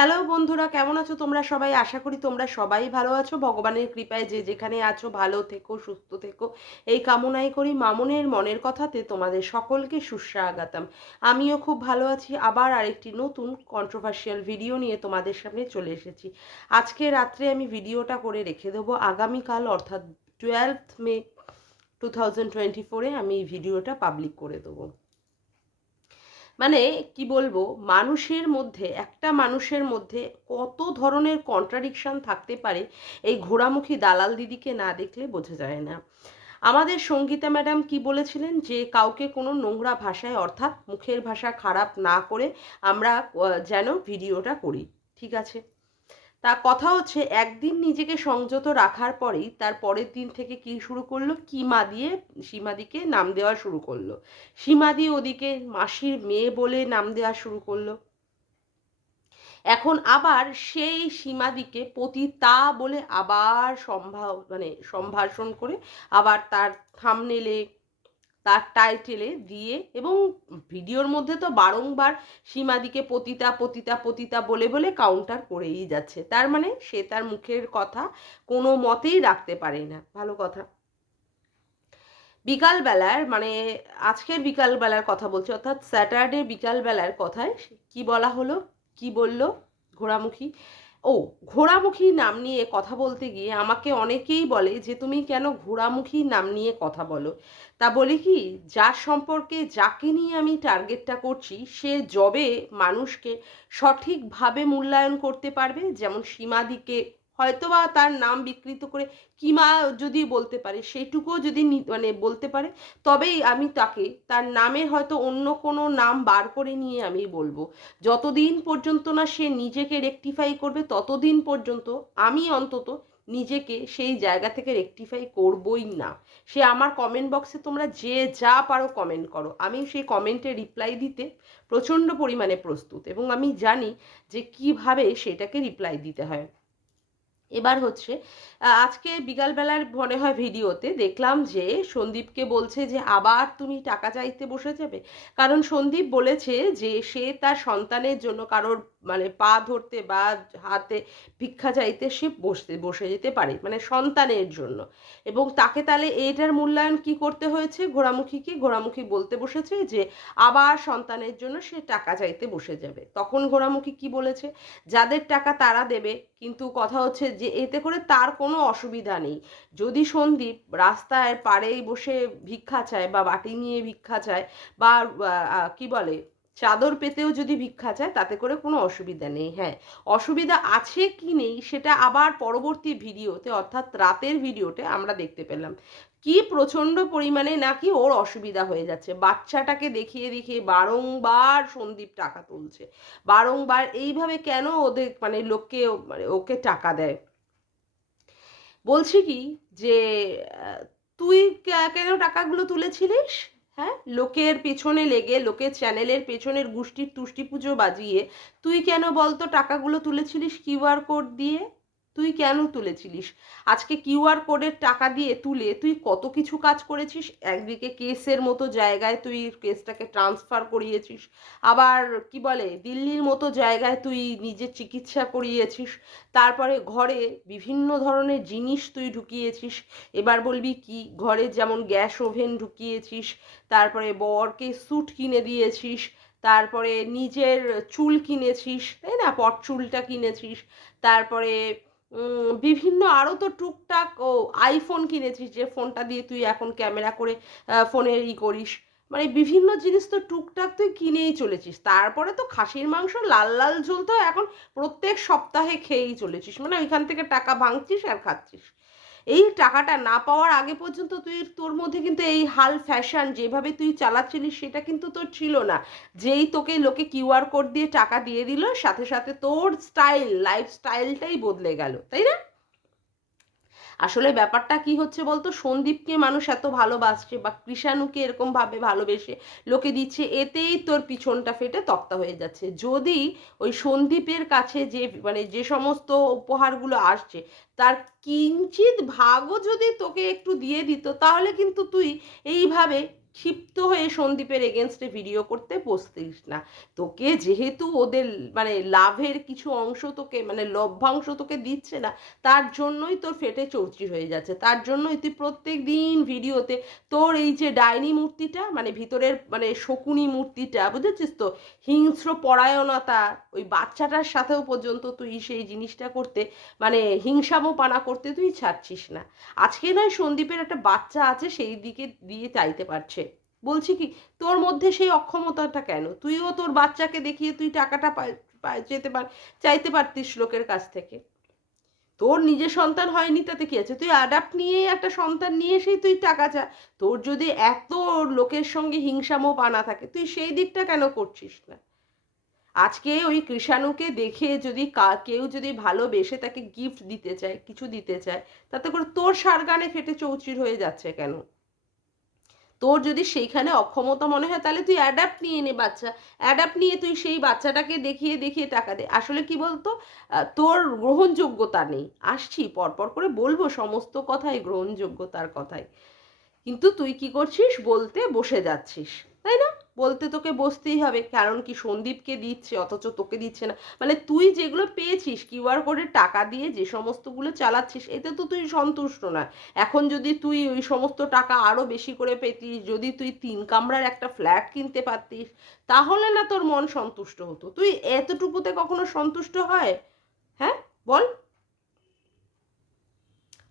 Hello বন্ধুরা, কেমন আছো তোমরা সবাই? আশা করি তোমরা সবাই ভালো আছো। ভগবানের কৃপায় যে যেখানে আছো ভালো থেকো, সুস্থ থেকো, এই কামনাই করি। মামুনের মনের কথাতে তোমাদের সকলকে সুস্বাগতম। আমিও খুব ভালো আছি। আবার আরেকটি নতুন কন্ট্রোভার্সিয়াল ভিডিও নিয়ে তোমাদের সামনে চলে এসেছি। আজকে রাত্রে আমি ভিডিওটা করে রেখে দেবো, আগামীকাল অর্থাৎ 12th মে 2024 আমি এই ভিডিওটা পাবলিক করে দেবো। মানে কি বলবো, একটা মানুষের মধ্যে কত ধরনের কন্ট্রাডিকশন থাকতে পারে, এই ঘোড়ামুখী দালাল দিদিকে না দেখলে বোঝা যায় না। আমাদের সঙ্গীতা ম্যাডাম কি বলেছিলেন, যে কাউকে কোনো নোংরা ভাষায় অর্থাৎ মুখের ভাষা খারাপ না করে আমরা যেন ভিডিওটা করি। ঠিক আছে, তা কথা হচ্ছে, একদিন নিজেকে সংযত রাখার পরেই তার পরের দিন থেকে কি শুরু করলো, সীমাদিকে নাম দেওয়া শুরু করলো। সীমাদি ওদিকে মাসির মেয়ে বলে নাম দেওয়া শুরু করলো। এখন আবার সেই সীমাদিকে পতিতা বলে আবার সম্ভাষণ করে আবার তার থাম্বনেলে, তার টাইটেলে দিয়ে, এবং ভিডিওর মধ্যে তো বারংবার সীমাদিকে পতিতা পতিতা পতিতা বলে বলে কাউন্টার করেই যাচ্ছে। তার মানে সে তার মুখের কথা কোনো মতেই রাখতে পারে না। ভালো কথা। বিকালবেলার মানে আজকের বিকালবেলার কথা বলছি, অর্থাৎ স্যাটারডে বিকালবেলার কথায় কি বলা হলো, কি বলল ঘোড়ামুখী। ও, ঘোড়ামুখী নাম নিয়ে কথা বলতে গিয়ে আমাকে অনেকেই বলে যে তুমি কেন ঘোড়ামুখী নাম নিয়ে কথা বলো। তা বলি কি, যার সম্পর্কে যাকে নিয়ে আমি টার্গেটটা করছি সে যবে মানুষকে সঠিকভাবে মূল্যায়ন করতে পারবে, যেমন সীমাদিকে হয়তোবা তার নাম বিকৃত করে কিমা যদি বলতে পারে, সেইটুকুও যদি বলতে পারে, তবেই আমি তাকে তার নামের হয়তো অন্য কোনো নাম বার করে নিয়ে আমি বলবো। যতদিন পর্যন্ত না সে নিজেকে রেকটিফাই করবে ততদিন পর্যন্ত আমি অন্তত নিজেকে সেই জায়গা থেকে রেকটিফাই করবই না। সে আমার কমেন্ট বক্সে তোমরা যে যা পারো কমেন্ট করো, আমি সেই কমেন্টে রিপ্লাই দিতে প্রচণ্ড পরিমাণে প্রস্তুত, এবং আমি জানি যে কিভাবে সেটাকে রিপ্লাই দিতে হয়। এবার হচ্ছে, আজকে বিকালবেলার মনে হয় ভিডিওতে দেখলাম যে সন্দীপকে বলছে যে আবার তুমি টাকা চাইতে বসে যাবে। কারণ সন্দীপ বলেছে যে সে তার সন্তানের জন্য কারোর পা ধরতে বা হাতে ভিক্ষা চাইতে সে বসে যেতে পারে, সন্তানের জন্য। এবং তাকে তাহলে এটার মূল্যায়ন কি করতে হয়েছে, ঘোড়ামুখী বলতে বসেছে যে আবার সন্তানের জন্য সে টাকা চাইতে বসে যাবে। তখন ঘোড়ামুখী কি বলেছে, যাদের টাকা তারা দেবে, কিন্তু কথা হচ্ছে যে এতে করে তার কোনো অসুবিধা নেই। যদি সন্দীপ রাস্তার পাড়েই বসে ভিক্ষা চায় বা বাটি নিয়ে ভিক্ষা চায় বা কি বলে চাদর পেতেও যদি ভিক্ষা চায়, তাতে করে কোনো অসুবিধা নেই। হ্যাঁ, অসুবিধা আছে কি নেই সেটা আবার পরবর্তী ভিডিওতে অর্থাৎ রাতের ভিডিওতে আমরা দেখতে পেলাম। কি প্রচণ্ড পরিমাণে নাকি ওর অসুবিধা হয়ে যাচ্ছে, বাচ্চাটাকে দেখিয়ে দেখিয়ে বারংবার সন্দীপ টাকা তুলছে, বারংবার এইভাবে কেন ওদের লোককে ওকে টাকা দেয়। বলছি কি যে আহ, তুই কেন টাকাগুলো তুলেছিলিস? হ্যাঁ, লোকের পেছনে লেগে, লোকের চ্যানেলের পেছনের গুষ্টির তুষ্টি পুজো বাজিয়ে তুই কেন বলতো টাকাগুলো তুলেছিলিস কিউআর কোড দিয়ে? তুই কেন তুলেছিলিস? আজকে কিউআর কোডের টাকা দিয়ে তুলে তুই কত কিছু কাজ করেছিস। একদিকে কেসের মতো জায়গায় তুই কেসটাকে ট্রান্সফার করিয়েছিস, আবার কি বলে দিল্লির মতো জায়গায় তুই নিজের চিকিৎসা করিয়েছিস, তারপরে ঘরে বিভিন্ন ধরনের জিনিস তুই ঢুকিয়েছিস। এবার বলবি কি, ঘরে যেমন গ্যাস ওভেন ঢুকিয়েছিস, তারপরে বরকে স্যুট কিনে দিয়েছিস, তারপরে নিজের চুল কিনেছিস, তাই না, পট চুলটা কিনেছিস, তারপরে বিভিন্ন আরও তো টুকটাক, আইফোন কিনেছিস, যে ফোনটা দিয়ে তুই এখন ক্যামেরা করে ফোনের করিস। বিভিন্ন জিনিস তো টুকটাক তুই কিনেই চলেছিস। তারপরে তো খাসির মাংস লাল লাল ঝোল তো এখন প্রত্যেক সপ্তাহে খেয়েই চলেছিস, ওইখান থেকে টাকা ভাঙছিস আর খাচ্ছিস। এই টাকাটা না পাওয়ার আগে পর্যন্ত তোর মধ্যে কিন্তু এই হাল ফ্যাশন যেভাবে তুই চালাচ্ছিলিস সেটা কিন্তু তোর ছিল না। যেই তোকে লোকে কিউআর কোড দিয়ে টাকা দিয়ে দিল, সাথে সাথে তোর লাইফ স্টাইলটাই বদলে গেল, তাই না? আসলে ব্যাপারটা কি হচ্ছে বলতো, সন্দীপকে মানুষ এত ভালোবাসছে বা কৃষাণুকে এরকম ভাবে ভালোবেসে লোকে দিচ্ছে, এতেই তোর পিছনটা ফেটে তক্তা হয়ে যাচ্ছে। যদি ওই সন্দীপের কাছে যে সমস্ত উপহারগুলো আসছে তার কিঞ্চিত ভাগও যদি তোকে একটু দিয়ে দিত, তাহলে কিন্তু তুই এইভাবে ক্ষিপ্ত হয়ে সন্দীপের এগেনস্টে ভিডিও করতে বসতিস না। তোকে যেহেতু ওদের মানে লাভের কিছু অংশ তোকে মানে লভ্যাংশ তোকে দিচ্ছে না, তার জন্যই তোর ফেটে চৌচির হয়ে যাচ্ছে। তার জন্যই তুই প্রত্যেক দিন ভিডিওতে তোর এই যে ডাইনি মূর্তিটা মানে ভিতরের মানে শকুনি মূর্তিটা বুঝেছিস তো, হিংস্র পরায়ণতা, ওই বাচ্চাটার সাথেও পর্যন্ত তুই সেই জিনিসটা করতে মানে হিংসামোপানা করতে তুই ছাড়ছিস না। আজকে নয় সন্দীপের একটা বাচ্চা আছে সেই দিকে দিয়ে চাইতে পারছে, বলছি কি তোর মধ্যে সেই অক্ষমতাটা কেন? তুইও তোর বাচ্চাকে দেখিয়ে তুই টাকাটা যেতে পার, চাইতে পারতিস লোকের কাছ থেকে। তোর নিজের সন্তান হয়নি তাতে কি আছে, তুই অ্যাডাপ্ট নিয়ে একটা সন্তান নিয়ে এসেই তুই টাকা চা। তোর যদি এত লোকের সঙ্গে হিংসামো পানা থাকে তুই সেই দিকটা কেন করছিস না? আজকে ওই কৃষাণুকে দেখে যদি কেউ যদি ভালোবেসে তাকে গিফট দিতে চায়, কিছু দিতে চায়, তাতে করে তোর সারগানে ফেটে চৌচির হয়ে যাচ্ছে কেন? তোর যদি সেইখানে অক্ষমতা মনে হয় তাহলে তুই অ্যাডাপ্ট নিয়ে নে বাচ্চা, অ্যাডাপ্ট নিয়ে তুই সেই বাচ্চাটাকে দেখিয়ে দেখিয়ে টাকা দে। আসলে কি বলতো, তোর গ্রহণযোগ্যতা নেই। আসছি পরপর করে বলবো সমস্ত কথাই, গ্রহণযোগ্যতার কথাই, কিন্তু তুই কি করছিস, বলতে বসে যাচ্ছিস, তাই না? বলতে তোকে বসতেই হবে, কারণ কি সন্দীপকে দিচ্ছে অথচ তোকে দিচ্ছে না। মানে তুই যেগুলো পেয়েছিস কিউআর কোডের টাকা দিয়ে যে সমস্তগুলো চালাচ্ছিস এতে তো তুই সন্তুষ্ট না। এখন যদি তুই ওই সমস্ত টাকা আরো বেশি করে পেতিস, যদি তুই 3 কামরার একটা ফ্ল্যাট কিনতে পারতিস, তাহলে না তোর মন সন্তুষ্ট হতো? তুই এতটুকুতে কখনো সন্তুষ্ট হয়? হ্যাঁ বল।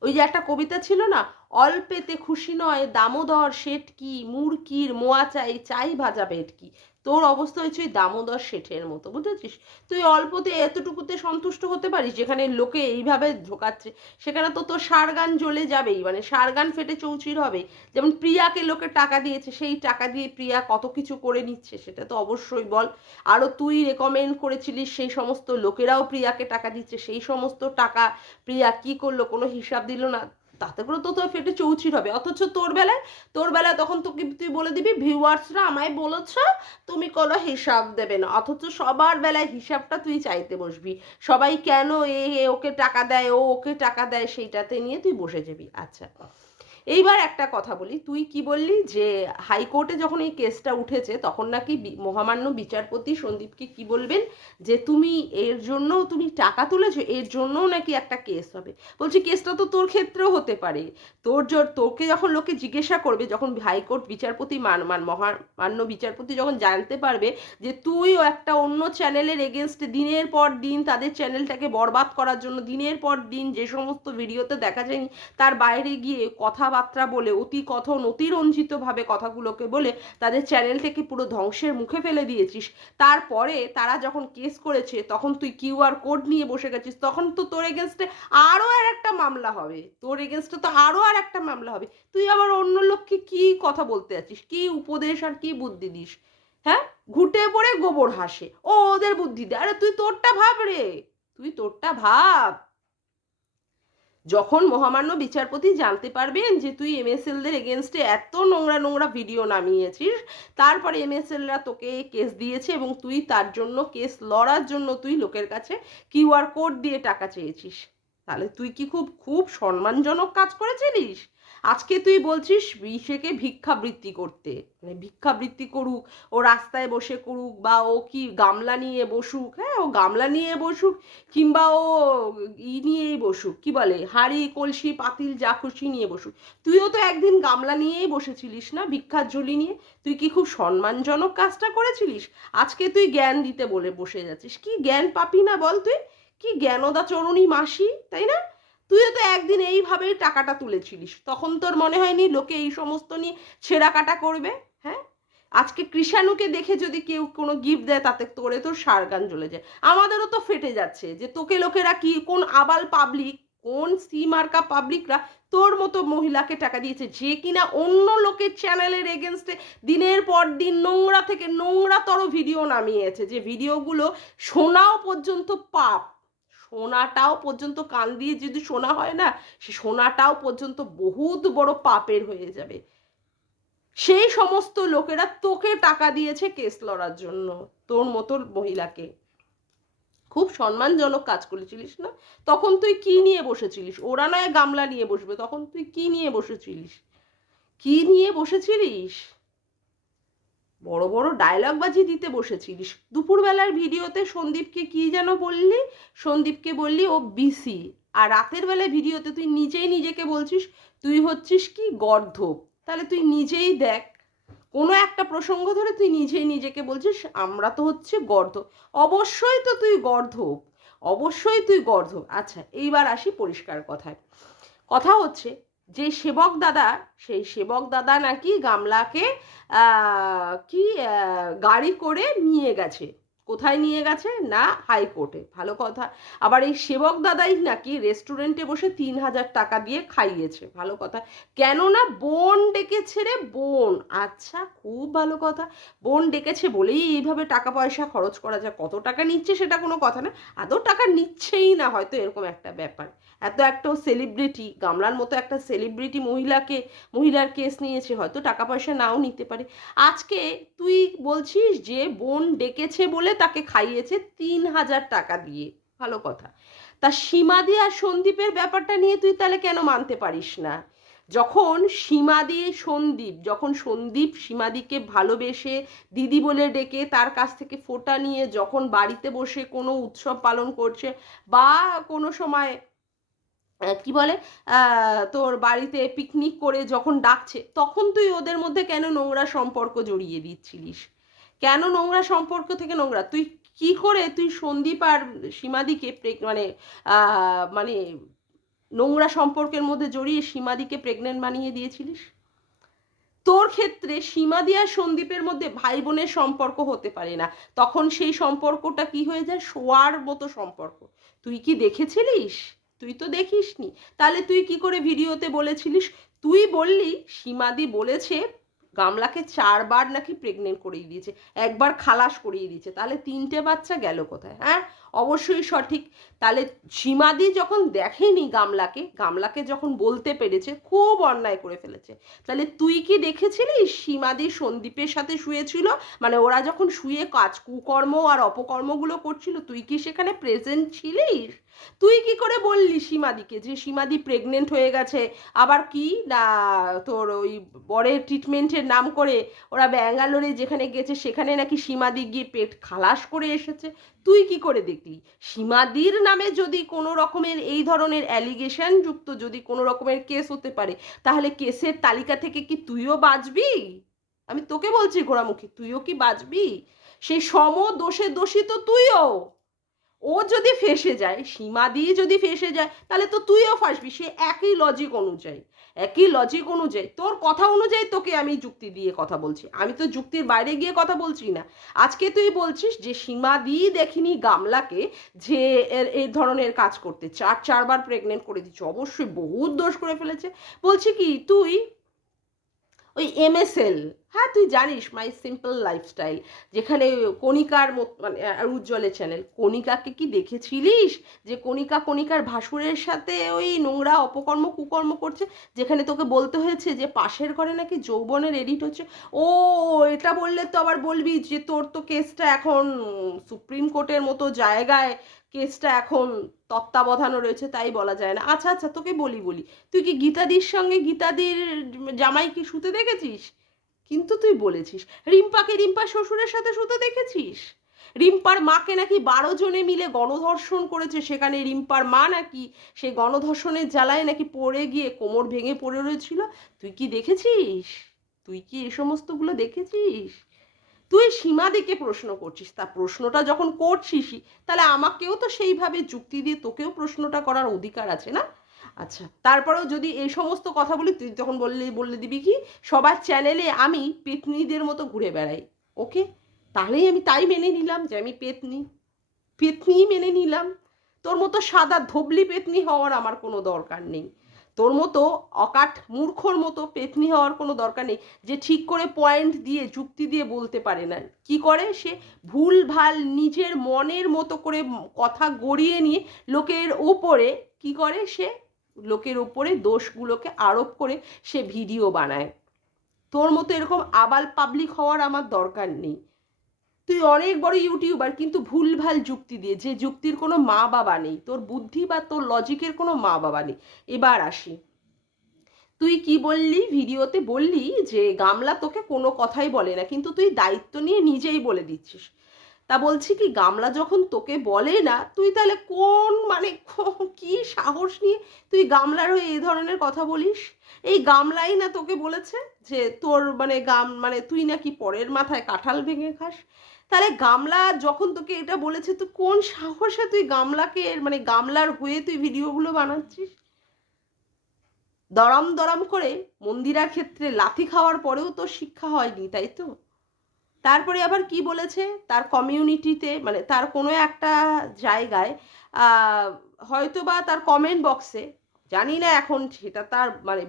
ওই যে একটা কবিতা ছিল না, অল্পেতে খুশি নয় দামোদর শেঠ কি, মুরকির মোয়া চাই চাই ভাজা পেট কি। তোর অবস্থা হয়েছে ওই দামোদর শেঠের মতো, বুঝেছিস? তুই অল্পতে এতটুকুতে সন্তুষ্ট হতে পারিস? যেখানে লোকে এইভাবে ঢোকাচ্ছে সেখানে তো তোর সারগান জ্বলে যাবেই, মানে সারগান ফেটে চৌচির হবে। যেমন প্রিয়াকে লোকে টাকা দিয়েছে, সেই টাকা দিয়ে প্রিয়া কত কিছু করে নিচ্ছে সেটা তো অবশ্যই বল। আরও তুই রেকমেন্ড করেছিলিস, সেই সমস্ত লোকেরাও প্রিয়াকে টাকা দিচ্ছে, সেই সমস্ত টাকা প্রিয়া কি করলো কোনো হিসাব দিল না, তাতে করে তো তোর ফেটে চৌচির হবে। অথচ তোর বেলায় তখন তোকে তুই বলে দিবি ভিউয়ার্সরা আমায় বলেছ তুমি কোনো হিসাব দেবে না, অথচ সবার বেলায় হিসাবটা তুই চাইতে বসবি। সবাই কেন ওকে টাকা দেয়, ওকে টাকা দেয়, সেইটাতে নিয়ে তুই বসে যাবি। আচ্ছা, এইবার একটা কথা বলি, তুই কি বললি যে হাইকোর্টে যখন এই কেসটা উঠেছে তখন নাকি মহামান্য বিচারপতি সন্দীপকে কি বলবেন, যে তুমি এর জন্য তুমি টাকা তুলেছো এর জন্যও নাকি একটা কেস হবে। বলছি কেসটা তো তোর ক্ষেত্রেও হতে পারে। তোকে যখন লোকে জিজ্ঞাসা করবে, যখন হাইকোর্ট বিচারপতি মহামান্য বিচারপতি যখন জানতে পারবে যে তুইও একটা অন্য চ্যানেলের এগেনস্টে দিনের পর দিন তাদের চ্যানেলটাকে বরবাদ করার জন্য দিনের পর দিন যে সমস্ত ভিডিওতে দেখা যায়নি তার বাইরে গিয়ে কথাবার্তা বলে অতিকথন অতিরঞ্জিতভাবে কথাগুলোকে বলে তাদের চ্যানেলটাকে পুরো ধ্বংসের মুখে ফেলে দিয়েছিস, তারপরে তারা যখন কেস করেছে তখন তুই কিউআর কোড নিয়ে বসে গেছিস, তখন তো তোর এগেনস্টে আরও আর একটা মামলা হবে, তোর এগেনস্টে তো আরও আর একটা মামলা হবে। তুই আবার অন্য লোককে কি কথা বলতে যাচ্ছিস, কি উপদেশ আর কি বুদ্ধি দিস? হ্যাঁ, ঘুটে পড়ে গোবর হাসে, ও ওদের বুদ্ধি দে। আরে তুই তোরটা ভাব রে, তুই তোরটা ভাব। যখন মহামান্য বিচারপতি জানতে পারবেন যে তুই এমএসএলদের এগেনস্টে এত নোংরা নোংরা ভিডিও নামিয়েছিস, তারপরে এমএসএলরা তোকে কেস দিয়েছে এবং তুই তার জন্য কেস লড়ার জন্য তুই লোকের কাছে কিউআর কোড দিয়ে টাকা চেয়েছিস, তাহলে তুই কি খুব খুব সম্মানজনক কাজ করেছিলিস? আজকে তুই বলছিস বিশেকে ভিক্ষাবৃত্তি করতে, মানে ভিক্ষাবৃত্তি করুক, ও রাস্তায় বসে করুক, বা ও কি গামলা নিয়ে বসুক, হ্যাঁ ও গামলা নিয়ে বসুক, কিংবা ও নিয়েই বসুক, কি বলে হাঁড়ি কলসি পাতিল যা খুশি নিয়ে বসুক, তুইও তো একদিন গামলা নিয়েই বসেছিলিস না, ভিক্ষার ঝুলি নিয়ে। তুই কি খুব সম্মানজনক কাজটা করেছিলিস? আজকে তুই জ্ঞান দিতে বলে বসে যাচ্ছিস, কি জ্ঞান পাবি না বল তুই? কি জ্ঞানদা চরণী মাসি, তাই না? তুইও তো একদিন এইভাবেই টাকাটা তুলেছিলিস, তখন তোর মনে হয়নি লোকে এই সমস্ত নিয়ে ছেঁড়া কাটা করবে? হ্যাঁ, আজকে কৃষাণুকে দেখে যদি কেউ কোনো গিফট দেয় তাতে তোরে তোর সারগান জ্বলে যায়। আমাদেরও তো ফেটে যাচ্ছে যে তোকে লোকেরা কি কোন আবাল পাবলিক, কোন সি মার্কা পাবলিকরা তোর মতো মহিলাকে টাকা দিয়েছে, যে কিনা অন্য লোকের চ্যানেলের এগেনস্টে দিনের পর দিন নোংরা থেকে নোংরাতর ভিডিও নামিয়েছে, যে ভিডিওগুলো শোনাও পর্যন্ত পাপ। শোনাটাও পর্যন্ত কান দিয়ে যদি শোনা হয় না, সে শোনাটাও পর্যন্ত বহুত বড় পাপের হয়ে যাবে। সেই সমস্ত লোকেরা তোকে টাকা দিয়েছে কেস লড়ার জন্য, তোর মতো মহিলাকে। খুব সম্মানজনক কাজ করেছিলিস না? তখন তুই কি নিয়ে বসেছিলিস? ওরা নয় গামলা নিয়ে বসবে, তখন তুই কি নিয়ে বসেছিলিস? কি নিয়ে বসেছিলিস? বড় বড় ডায়লগ বাজি দিতে বসেছিলিস। দুপুরবেলার ভিডিওতে সন্দীপকে কি যেন বললি, সন্দীপকে বললি ও বিসি, আর রাতের বেলায় ভিডিওতে তুই নিজেই নিজেকে বলছিস তুই হচ্ছিস কি গর্ধপ। তাহলে তুই নিজেই দেখ, কোনো একটা প্রসঙ্গ ধরে তুই নিজেই নিজেকে বলছিস আমরা তো হচ্ছে গর্ধপ। অবশ্যই তো তুই গর্ধপ, অবশ্যই তুই গর্ধপ। আচ্ছা এইবার আসি পরিষ্কার কথায়। কথা হচ্ছে যে সেবক দাদা, সেই সেবক দাদা নাকি গামলাকে কি গাড়ি করে নিয়ে গেছে। কোথায় নিয়ে গেছে না, হাইকোর্টে। ভালো কথা। আবার এই সেবক দাদাই নাকি রেস্টুরেন্টে বসে 3,000 টাকা দিয়ে খাইয়েছে। ভালো কথা। কেননা বোন ডেকেছে রে, বোন। আচ্ছা খুব ভালো কথা। বোন ডেকেছে বলেই এইভাবে টাকা পয়সা খরচ করা যায়। কত টাকা নিচ্ছে সেটা কোনো কথা না, আদৌ টাকা নিচ্ছেই না হয়তো, এরকম একটা ব্যাপার। একটা সেলিব্রিটি, গামলার মতো একটা সেলিব্রিটি মহিলার কেস নিয়েছে, হয়তো টাকা পয়সা নাও নিতে পারে। আজকে তুই বলছিস যে বোন ডেকেছে বলে তাকে খাইয়েছে 3,000 টাকা দিয়ে। ভালো কথা। তা সীমাদি আর সন্দীপের ব্যাপারটা নিয়ে তুই তাহলে কেন মানতে পারিস না? যখন সন্দীপ সীমাদিকে ভালোবেসে দিদি বলে ডেকে তার কাছ থেকে ফোঁটা নিয়ে যখন বাড়িতে বসে কোনো উৎসব পালন করছে, বা কোনো সময় কি বলে তোর বাড়িতে পিকনিক করে যখন ডাকছে, তখন তুই ওদের মধ্যে কেন নোংরা সম্পর্ক জড়িয়ে দিচ্ছিলিস? কেন নোংরা সম্পর্ক থেকে নোংরা তুই কি করে তুই সন্দীপ আর সীমাদিকে মানে মানে নোংরা সম্পর্কের মধ্যে জড়িয়ে সীমাদিকে প্রেগনেন্ট বানিয়ে দিয়েছিলিস? তোর ক্ষেত্রে সীমাদি আর সন্দীপের মধ্যে ভাই বোনের সম্পর্ক হতে পারে না, তখন সেই সম্পর্কটা কি হয়ে যায়, শোয়ার মতো সম্পর্ক। তুই কি দেখেছিলিস? তুই তো দেখিসনি। তাহলে তুই কি করে ভিডিওতে বলেছিলিস? তুই বললি সীমাদি বলেছে গামলাকে 4বার নাকি প্রেগনেন্ট করিয়ে দিয়েছে, একবার খালাস করিয়ে দিয়েছে। তাহলে 3টে বাচ্চা গেল কোথায়? হ্যাঁ, অবশ্যই সঠিক। তাহলে সীমাদি যখন দেখেনি গামলাকে যখন বলতে পেরেছে খুব অন্যায় করে ফেলেছে, তাহলে তুই কি দেখেছিলিস সীমাদি সন্দীপের সাথে শুয়েছিল? মানে ওরা যখন শুয়ে কুকর্ম আর অপকর্মগুলো করছিল, তুই কি সেখানে প্রেজেন্ট ছিলিস? তুই কি করে বললি সীমাদিকে যে সীমাদি প্রেগনেন্ট হয়ে গেছে? আবার কি না, তোর ওই বরের ট্রিটমেন্টের নাম করে ওরা ব্যাঙ্গালোরে যেখানে গেছে সেখানে নাকি সীমাদি গিয়ে পেট খালাস করে এসেছে। তুই কি করে দেখলি? সীমাদির নামে যদি কোনো রকমের এই ধরনের অ্যালিগেশন যুক্ত যদি কোনো রকমের কেস হতে পারে, তাহলে কেসের তালিকা থেকে কি তুইও বাঁচবি? আমি তোকে বলছি ঘোড়ামুখী, তুইও কি বাঁচবি? সেই দোষে দোষী তো তুইও। ও যদি ফেসে যায়, সীমাদি যদি ফেসে যায়, তাহলে তো তুইও ফাঁসবি। সে একই লজিক অনুযায়ী তোর কথা অনুযায়ী তোকে আমি যুক্তি দিয়ে কথা বলছি, আমি তো যুক্তির বাইরে গিয়ে কথা বলছি না। আজকে তুই বলছিস যে সীমাদি দেখিনি গামলাকে যে এই ধরনের কাজ করতে, 4বার প্রেগনেন্ট করে দিচ্ছে। অবশ্যই বহুত দোষ করে ফেলেছে। বলছি কি তুই ওই MSL, হ্যাঁ তুই জানিস মাই সিম্পল লাইফস্টাইল, যেখানে কণিকার মানে উজ্জ্বলের চ্যানেল, কণিকাকে কি দেখেছিলিস যে কণিকার ভাসুরের সাথে ওই নোংরা অপকর্ম কুকর্ম করছে, যেখানে তোকে বলতে হয়েছে যে পাশের ঘরে নাকি যৌবনের এডিট হচ্ছে? ও, এটা বললে তো আবার বলবি যে তোর তো কেসটা এখন সুপ্রিম কোর্টের মতো জায়গায়, কেসটা এখন তত্ত্বাবধানও রয়েছে, তাই বলা যায় না। আচ্ছা আচ্ছা, তোকে বলি, তুই কি গীতাদির সঙ্গে গীতাদির জামাই কি শুতে দেখেছিস? কিন্তু তুই বলেছিস রিম্পার শ্বশুরের সাথে শুতে দেখেছিস। রিম্পার মাকে নাকি 12 জনে মিলে গণধর্ষণ করেছে, সেখানে রিম্পার মা নাকি সেই গণধর্ষণের জ্বালায় নাকি পড়ে গিয়ে কোমর ভেঙে পড়ে রয়েছিল। তুই কি দেখেছিস? তুই কি এই সমস্তগুলো দেখেছিস? তুই সীমাদিকে প্রশ্ন করছিস, তা প্রশ্নটা যখন করছিসই, তাহলে আমাকেও তো সেইভাবে যুক্তি দিয়ে তোকেও প্রশ্নটা করার অধিকার আছে না? আচ্ছা, তারপরেও যদি এই সমস্ত কথা বলি, তুই তখন বললে দিবি কি সবার চ্যানেলে আমি পেতনিদের মতো ঘুরে বেড়াই। ওকে, তাহলেই আমি তাই মেনে নিলাম যে আমি পেতনিই মেনে নিলাম। তোর মতো সাদা ধবলি পেতনি হওয়ার আমার কোনো দরকার নেই। তোর মতো অকাট মূর্খর মতো পেতনি হওয়ার কোনো দরকার নেই, যে ঠিক করে পয়েন্ট দিয়ে যুক্তি দিয়ে বলতে পারে না। কি করে সে? ভুল ভাল নিজের মনের মতো করে কথা গড়িয়ে নিয়ে লোকের ওপরে কি করে সে, লোকের ওপরে দোষগুলোকে আরোপ করে সে ভিডিও বানায়। তোর মতো এরকম আবাল পাবলিক হওয়ার আমার দরকার নেই। তুই অনেক বড় ইউটিউবার, কিন্তু ভুলভাল যুক্তি দিয়ে, যে যুক্তির কোনো মা বাবা নেই, তোর বুদ্ধি বা তোর লজিকের কোনো মা বাবা নেই। এবার আসি, তুই কি বললি ভিডিওতে, বললি যে গামলা তোকে কোনো কথাই বলে না, কিন্তু তুই দায়িত্ব নিয়ে নিজেই বলে দিচ্ছিস। তা বলছি কি, গামলা যখন তোকে বলে না, তুই তাহলে কোন মানে কি সাহস নিয়ে তুই গামলার হয়ে এই ধরনের কথা বলিস? এই গামলাই না তোকে বলেছে যে তোর মানে মানে তুই নাকি পরের মাথায় কাঁঠাল ভেঙে খাস। তাহলে গামলা যখন তোকে এটা বলেছে, তুই কোন সাহসে তুই গামলাকে মানে গামলার হয়ে তুই ভিডিওগুলো বানাচ্ছিস? দরাম দরাম করে মন্দিরার ক্ষেত্রে লাথি খাওয়ার পরেও তো শিক্ষা হয়নি, তাই তো? তারপরে আবার কি বলেছে, তার কমিউনিটিতে মানে তার কোনো একটা জায়গায় হয়তো বা তার কমেন্ট বক্সে, জানি না এখন সেটা তার মানে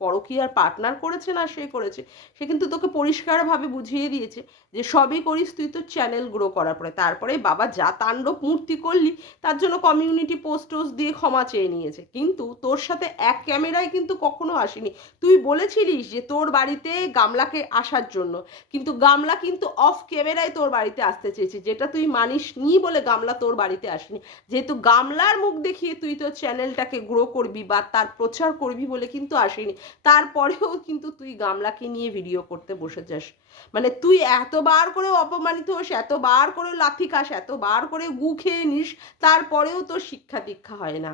পরকীয়ার পার্টনার করেছে না সে করেছে, সে কিন্তু তোকে পরিষ্কারভাবে বুঝিয়ে দিয়েছে যে সবই করিস তুই তো চ্যানেল গ্রো করার পরে। তারপরে বাবা যা তাণ্ডব মূর্তি করলি তার জন্য কমিউনিটি পোস্ট টোস্ট দিয়ে ক্ষমা চেয়ে নিয়েছে, কিন্তু তোর সাথে এক ক্যামেরায় কিন্তু কখনো আসেনি। তুই বলেছিলিস যে তোর বাড়িতে গামলাকে আসার জন্য, কিন্তু গামলা কিন্তু অফ ক্যামেরায় তোর বাড়িতে আসতে চেয়েছে, যেটা তুই মানিস নি বলে গামলা তোর বাড়িতে আসেনি। যেহেতু গামলার মুখ দেখিয়ে তুই তোর চ্যানেলটাকে গ্রো করবি বা তার প্রচার করবি বলে কিন্তু আসেনি। তারপরেও কিন্তু তুই গামলাকে নিয়ে ভিডিও করতে বসে যাস। মানে তুই এতবার করেও অপমানিত হোস, এতবার করেও লাথি খাস, এতবার করে গু খেয়ে নিস, তারপরেও তোর শিক্ষা দীক্ষা হয় না,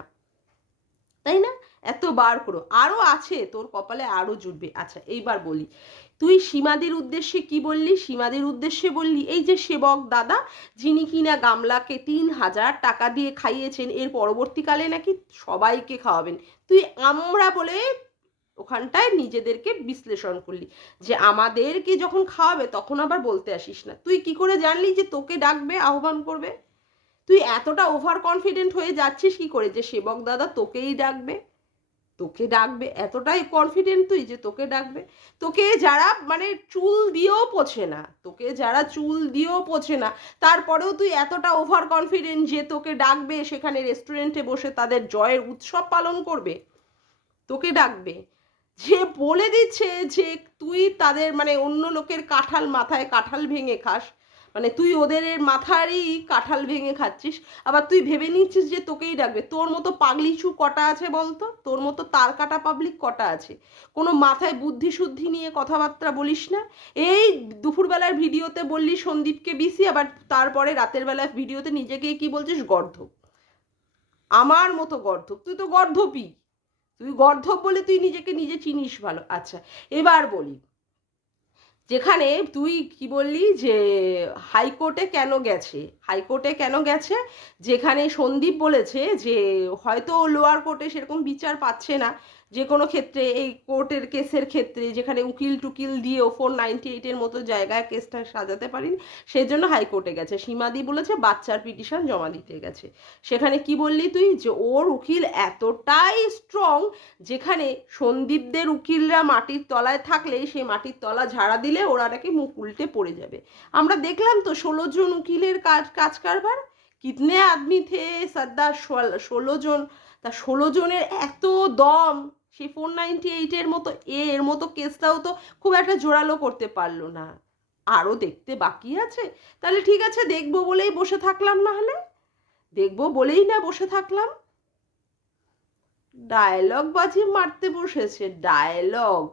তাই না? এতবার করো, আরও আছে তোর কপালে, আরও জুটবে। আচ্ছা এইবার বলি, তুই সীমাদির উদ্দেশ্যে কি বললি? সীমাদির উদ্দেশ্যে বললি এই যে সেবক দাদা যিনি কিনা গামলাকে 3,000 টাকা দিয়ে খাইয়েছেন, এর পরবর্তীকালে নাকি সবাইকে খাওয়াবেন। তুই আমরা বলে ওখানটায় নিজেদেরকে বিশ্লেষণ করলি যে আমাদেরকে যখন খাওয়াবে তখন আবার বলতে আসিস না। তুই কি করে জানলি যে তোকে ডাকবে, আহ্বান করবে? তুই এতটা ওভার কনফিডেন্ট হয়ে যাচ্ছিস কি করে যে সেবক দাদা তোকেই ডাকবে? তোকে ডাকবে এতটাই কনফিডেন্ট তুই যে তোকে ডাকবে? তোকে যারা মানে চুল দিয়েও পোছে না, তোকে যারা চুল দিয়েও পোছে না, তারপরেও তুই এতটা ওভার কনফিডেন্ট যে তোকে ডাকবে, সেখানে রেস্টুরেন্টে বসে তাদের জয়ের উৎসব পালন করবে, তোকে ডাকবে? যে বলে দিচ্ছে যে তুই তাদের মানে অন্য লোকের কাঁঠাল মাথায় কাঁঠাল ভেঙে খাস, মানে তুই ওদের মাথারই কাঁঠাল ভেঙে খাচ্ছিস, আবার তুই ভেবে নিচ্ছিস যে তোকেই ডাকবে। তোর মতো পাগলিচু কটা আছে বলতো? তোর মতো তার কাটা পাবলিক কটা আছে? কোনো মাথায় বুদ্ধি শুদ্ধি নিয়ে কথাবার্তা বলিস না। এই দুপুরবেলার ভিডিওতে বললি সন্দীপকে বিসি, আবার তারপরে রাতের বেলার ভিডিওতে নিজেকে কি বলছিস? গর্ধব। আমার মতো গর্ধব? তুই তো গর্ধবই। তুই গর্ধব বলে তুই নিজেকে নিজে চিনিস ভালো। আচ্ছা এবার বলি, যেখানে তুই কি বললি যে হাইকোর্টে কেন গেছে, হাইকোর্টে কেন গেছে, যেখানে সন্দীপ বলেছে যে হয়তো লোয়ার কোর্টে সেরকম বিচার পাচ্ছে না, যে কোনো ক্ষেত্রে এই কোর্টের কেসের ক্ষেত্রে যেখানে উকিল টুকিল দিয়েও 498-এর মতো জায়গায় কেসটা সাজাতে পারিনি, সেই জন্য হাইকোর্টে গেছে। সীমাদি বলেছে বাচ্চার পিটিশন জমা দিতে গেছে। সেখানে কি বললি তুই যে ওর উকিল এতটাই স্ট্রং, যেখানে সন্দীপদের উকিলরা মাটির তলায় থাকলে সেই মাটির তলা ঝাড়া দিলে ওরা নাকি মুখ উল্টে পড়ে যাবে। আমরা দেখলাম তো 16 জন উকিলের কাজ কারবার, কিতনে আদমি থে সর্দার, 16 জন। তা 16 জনের এত দম, সেই 498-এর মতো এর মতো কেসটাও তো খুব একটা জোরালো করতে পারলো না। আরও দেখতে বাকি আছে। তাহলে ঠিক আছে, দেখবো বলেই বসে থাকলাম, না হলে দেখবো বলেই না বসে থাকলাম। ডায়লগ বাজি মারতে বসেছে, ডায়লগ।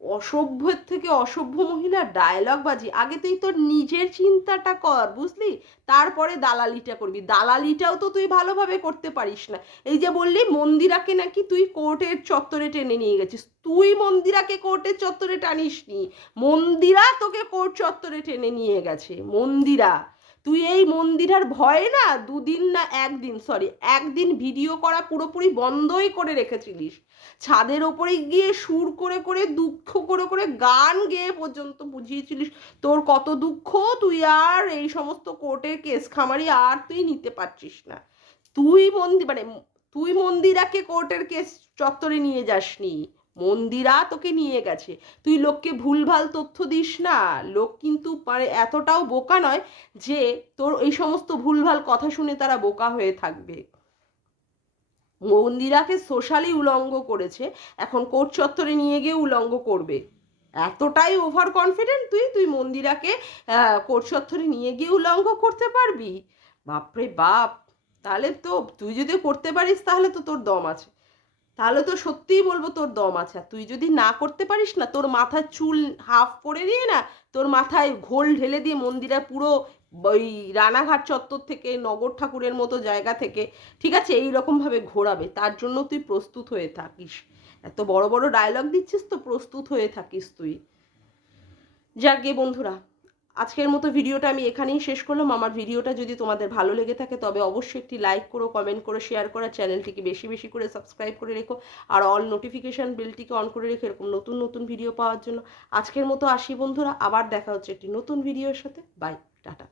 অসভ্যের থেকে অসভ্য মহিলা ডায়লগ বাজি। আগে তুই তোর নিজের চিন্তাটা কর, বুঝলি? তারপরে দালালিটা করবি। দালালিটাও তো তুই ভালোভাবে করতে পারিস না। এই যে বললি মন্দিরাকে নাকি তুই কোর্টের চত্বরে টেনে নিয়ে গেছিস, তুই মন্দিরাকে কোর্টের চত্বরে টানিসনি, মন্দিরা তোকে কোর্ট চত্বরে টেনে নিয়ে গেছে। মন্দিরা, তুই এই মন্দিরার ভয়ে না দুদিন না একদিন, সরি একদিন ভিডিও করা পুরোপুরি বন্ধই করে রেখেছিলিস। ছাদের ওপরে গিয়ে সুর করে করে দুঃখ করে করে গান গেয়ে পর্যন্ত বুঝিয়েছিলিস তোর কত দুঃখ, তুই আর এই সমস্ত কোর্টের কেস খামারি আর তুই নিতে পারছিস না। তুই তুই মন্দিরাকে কোর্টের কেস চত্বরে নিয়ে যাসনি, মন্দিরা তোকে নিয়ে গেছে। তুই লোককে ভুলভাল তথ্য দিস না, লোক কিন্তু মানে এতটাও বোকা নয় যে তোর এই সমস্ত ভুলভাল কথা শুনে তারা বোকা হয়ে থাকবে। মন্দিরাকে সোশ্যালি উলঙ্গ করেছে, এখন কোর্ট চত্বরে নিয়ে গিয়ে উলঙ্গ করবে। এতটাই ওভার কনফিডেন্ট তুই, তুই মন্দিরাকে কোর্ট চত্বরে নিয়ে গিয়ে উলঙ্গ করতে পারবি? বাপরে বাপ! তাহলে তো তুই যদি করতে পারিস তাহলে তো তোর দম আছে। তাহলে তো সত্যিই বলবো তোর দম আছে। আর তুই যদি না করতে পারিস না, তোর মাথার চুল হাফ করে দিয়ে না, তোর মাথায় ঘোল ঢেলে দিয়ে মন্দিরে পুরো ওই রানাঘাট চত্বর থেকে নগর ঠাকুরের মতো জায়গা থেকে, ঠিক আছে, এইরকমভাবে ঘোরাবে। তার জন্য তুই প্রস্তুত হয়ে থাকিস। এত বড় বড় ডায়লগ দিচ্ছিস তো প্রস্তুত হয়ে থাকিস তুই। যাকগে বন্ধুরা, আজকের মতো ভিডিওটা আমি এখানেই শেষ করলাম। আমার ভিডিওটা যদি তোমাদের ভালো লেগে থাকে তবে অবশ্যই একটি লাইক করো, কমেন্ট করো, শেয়ার করো, চ্যানেলটিকে বেশি বেশি করে সাবস্ক্রাইব করে রেখো, আর অল নোটিফিকেশান বেলটিকে অন করে রেখো এরকম নতুন নতুন ভিডিও পাওয়ার জন্য। আজকের মতো আসি বন্ধুরা, আবার দেখা হচ্ছে একটি নতুন ভিডিওর সাথে। Bye, tata.